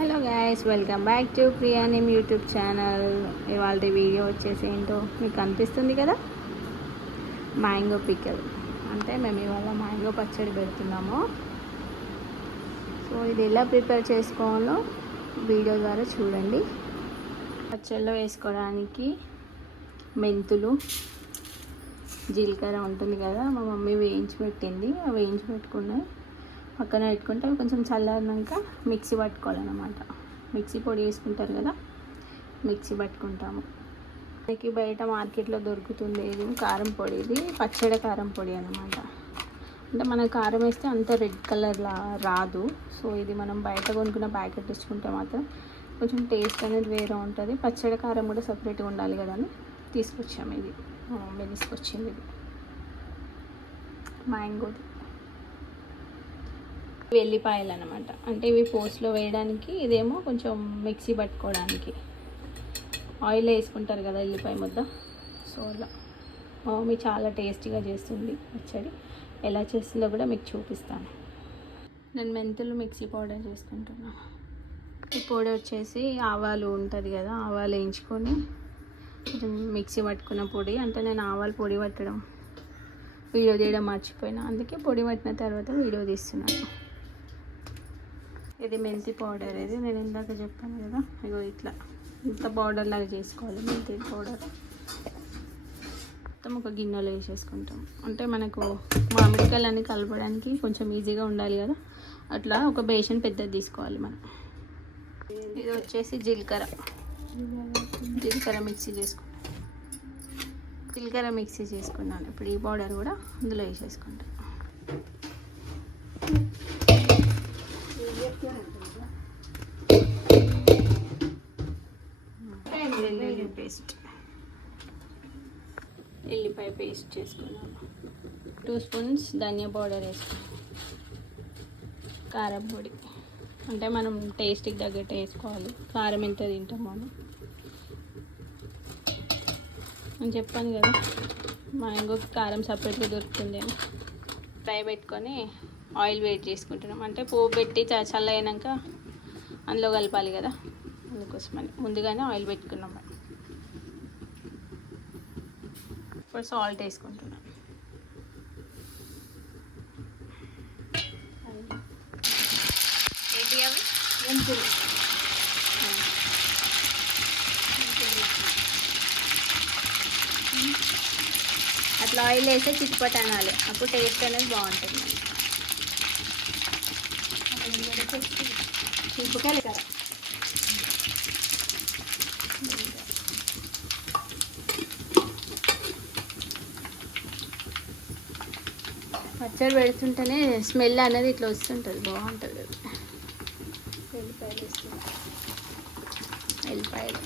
Hello guys, welcome back to ప్రియానిమ్ YouTube channel. ఇవాళ video వచ్చేసి ఏంటో మీకు అనిపిస్తుంది కదా, మ్యాంగో పిక్కల్. అంటే మేము ఇవాళ మ్యాంగో పచ్చడి పెడుతున్నాము. సో ఇది ఎలా ప్రిపేర్ చేసుకోవాలో వీడియో ద్వారా చూడండి. పచ్చడిలో వేసుకోవడానికి మెంతులు, జీలకర్ర ఉంటుంది కదా, మా మమ్మీ వేయించి పెట్టింది. వేయించి పెట్టుకున్నాయి పక్కన పెట్టుకుంటే అవి కొంచెం చల్లారినాక మిక్సీ పట్టుకోవాలన్నమాట. మిక్సీ పొడి వేసుకుంటారు కదా, మిక్సీ పట్టుకుంటాము. మనకి బయట మార్కెట్లో దొరుకుతుంది ఇది కారం పొడి. ఇది పచ్చడి కారం పొడి అన్నమాట. అంటే మన కారం వేస్తే అంత రెడ్ కలర్లా రాదు. సో ఇది మనం బయట కొనుక్కున్న ప్యాకెట్ తెచ్చుకుంటే మాత్రం కొంచెం టేస్ట్ అనేది వేరే ఉంటుంది. పచ్చడి కారం కూడా సపరేట్గా ఉండాలి కదా అని తీసుకొచ్చాము. ఇది మా మమ్మీ తీసుకొచ్చింది. ఇది మ్యాంగోది. వెల్లిపాయలు అనమాట. అంటే ఇవి పోస్ట్లో వేయడానికి, ఇదేమో కొంచెం మిక్సీ పట్టుకోవడానికి. ఆయిల్ వేసుకుంటారు కదా ఎల్లిపాయ ముద్ద. సో అలా మా మమ్మీ చాలా టేస్టీగా చేస్తుంది పచ్చడి. ఎలా చేస్తుందో కూడా మీకు చూపిస్తాను. నేను మెంతులు మిక్సీ పౌడర్ చేసుకుంటున్నాను. ఈ పొడి వచ్చేసి ఆవాలు ఉంటుంది కదా, ఆవాలు వేయించుకొని కొంచెం మిక్సీ పట్టుకున్న పొడి. అంటే నేను ఆవాలు పొడి పట్టడం వీడియో తీయడం మర్చిపోయినా, అందుకే పొడి పట్టిన తర్వాత వీడియో తీస్తున్నాను. ఇది మెంతి పౌడర్. ఇది నేను ఇందాక చెప్పాను కదా, ఇగో ఇట్లా ఇంత పౌడర్ లాగా చేసుకోవాలి మెంతి పౌడర్. మొత్తం ఒక గిన్నెలో వేసేసుకుంటాం. అంటే మనకు మామిడికాయలన్నీ కలపడానికి కొంచెం ఈజీగా ఉండాలి కదా, అట్లా ఒక బేషన్ పెద్దది తీసుకోవాలి మనం. ఇది వచ్చేసి జీలకర్ర మిక్సీ చేసుకుంటాం. జీలకర్ర మిక్సీ చేసుకున్నాను. ఇప్పుడు ఈ పౌడర్ కూడా అందులో వేసేసుకుంటాం. పేస్ట్, ఎల్లిపాయ పేస్ట్ చేసుకున్నాను. 2 స్పూన్స్ ధనియా పౌడర్ వేసుకున్నాను. కారం పొడి అంటే మనం టేస్ట్కి తగ్గట్టు వేసుకోవాలి. కారం ఎంత తింటామో అని చెప్పాను కదా, మ్యాంగోకి కారం సపరేట్గా దొరుకుతుంది అని. ఫ్రై పెట్టుకొని ఆయిల్ వేడి చేసుకుంటున్నాం. అంటే పోపు పెట్టి చల్లయినాక అందులో కలపాలి కదా, అందుకోసమని ముందుగానే ఆయిల్ పెట్టుకున్నాం. ఇప్పుడు సాల్ట్ వేసుకుంటున్నాం. ఏంటి అవి? మెంతులు. అట్లా ఆయిల్ వేస్తే చిట్పట్ అనాలి, అప్పుడు టేస్ట్ అనేది బాగుంటుంది. చిప్పుకాయలు కదా. పచ్చడి పెడుతుంటేనే స్మెల్ అనేది ఇట్లా వస్తుంటుంది, బాగుంటుంది. వెల్లిపాయలు వేస్తున్నాం. వెల్లిపాయలు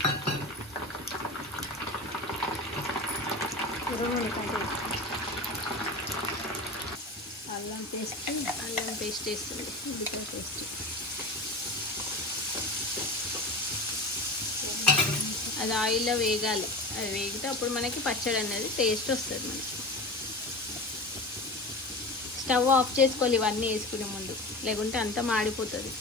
అల్లం పేస్ట్ వేస్తుంది. ఉల్లిపాయ పేస్ట్, అది ఆయిల్లో వేగాలి. అది వేగితే అప్పుడు మనకి పచ్చడి అనేది టేస్ట్ వస్తుంది. మనకి స్టవ్ ఆఫ్ చేసుకోవాలి ఇవన్నీ వేసుకునే ముందు, లేకుంటే అంతా మాడిపోతుంది.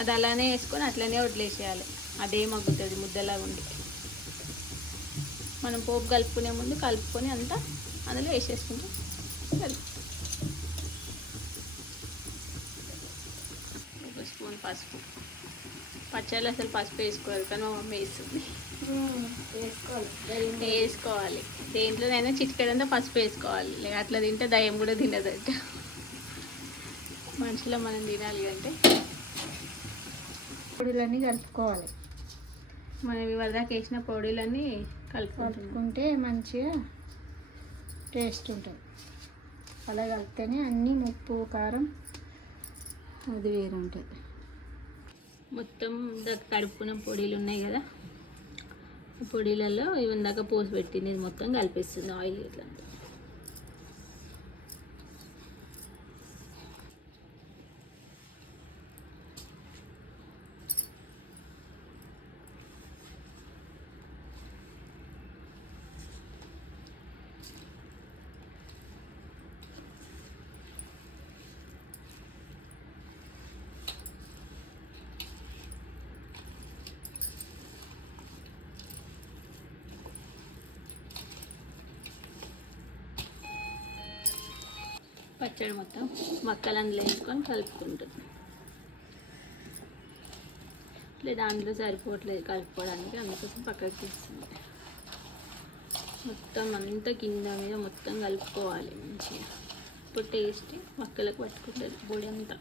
అది అలానే వేసుకొని అట్లనే వదిలేసేయాలి. అదే మగ్గుతుంది ముద్దలాగా ఉండి. మనం పోపు కలుపుకునే ముందు కలుపుకొని అంతా అందులో వేసేసుకుంటాం. ఒక స్పూన్ పసుపు. పచ్చళ్ళు అసలు పసుపు వేసుకోవాలి, కానీ మా మమ్మీ వేస్తుంది. వేసుకోవాలి. దేంట్లోనైనా చిటికెడంతా పసుపు వేసుకోవాలి, లేక అట్లా తింటే దయ్యం కూడా తినదట. మనుషులో మనం తినాలి అంటే పొడులన్నీ కలుపుకోవాలి. మనం ఇవరిదాకా వేసిన పొడులన్నీ కలుపుకుంటే మంచిగా టేస్ట్ ఉంటుంది. అలా కలిపితేనే అన్నీ ఉప్పు కారం అది వేరు ఉంటుంది. మొత్తం కడుపుకున్న పొడిలు ఉన్నాయి కదా, పొడిలలో ఇవి ఇందాక పోసి పెట్టింది ఇది మొత్తం కలిపిస్తుంది ఆయిల్ ఇట్లా. పచ్చడి మొత్తం మక్కలు అందులో వేసుకొని కలుపుకుంటుంది. లేదా అందులో సరిపోవట్లేదు కలుపుకోవడానికి, అందుకోసం పక్కకు తీస్తుంది. మొత్తం అంతా కింద మీద మొత్తం కలుపుకోవాలి మంచిగా. ఇప్పుడు టేస్ట్ మక్కలకు పట్టుకుంటుంది పొడి అంతా.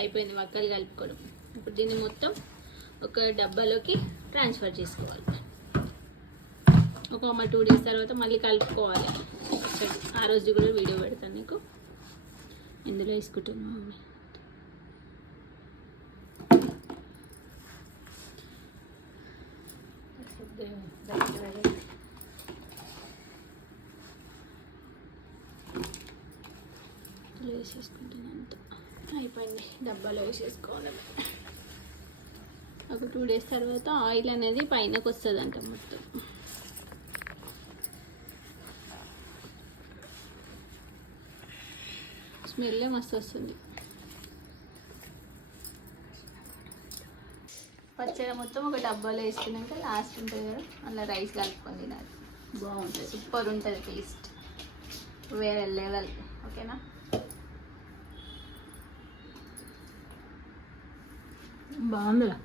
అయిపోయింది మక్కలు కలుపుకోవడం. ఇప్పుడు దీన్ని మొత్తం ఒక డబ్బాలోకి ట్రాన్స్ఫర్ చేసుకోవాలి. ఒక 2 days తర్వాత మళ్ళీ కలుపుకోవాలి. ఆ రోజు కూడా వీడియో పెడతాను నీకు. ఇందులో వేసుకుంటున్నాను మమ్మీ. ఇందులో వేసేసుకుంటాను అంత. అయిపోయింది, డబ్బాలో వేసేసుకోవాలి. ఒక 2 days తర్వాత ఆయిల్ అనేది పైనకి వస్తుంది అంట మొత్తం. స్మెల్ మస్తు వస్తుంది. పచ్చడి మొత్తం ఒక డబ్బాలో వేసుకున్నాక లాస్ట్ ఉంటుంది కదా, అందులో రైస్ కలుపుకొని తినాలి. బాగుంటుంది, సూపర్ ఉంటుంది టేస్ట్, వేరే లెవెల్. ఓకేనా? బాగుందిరా.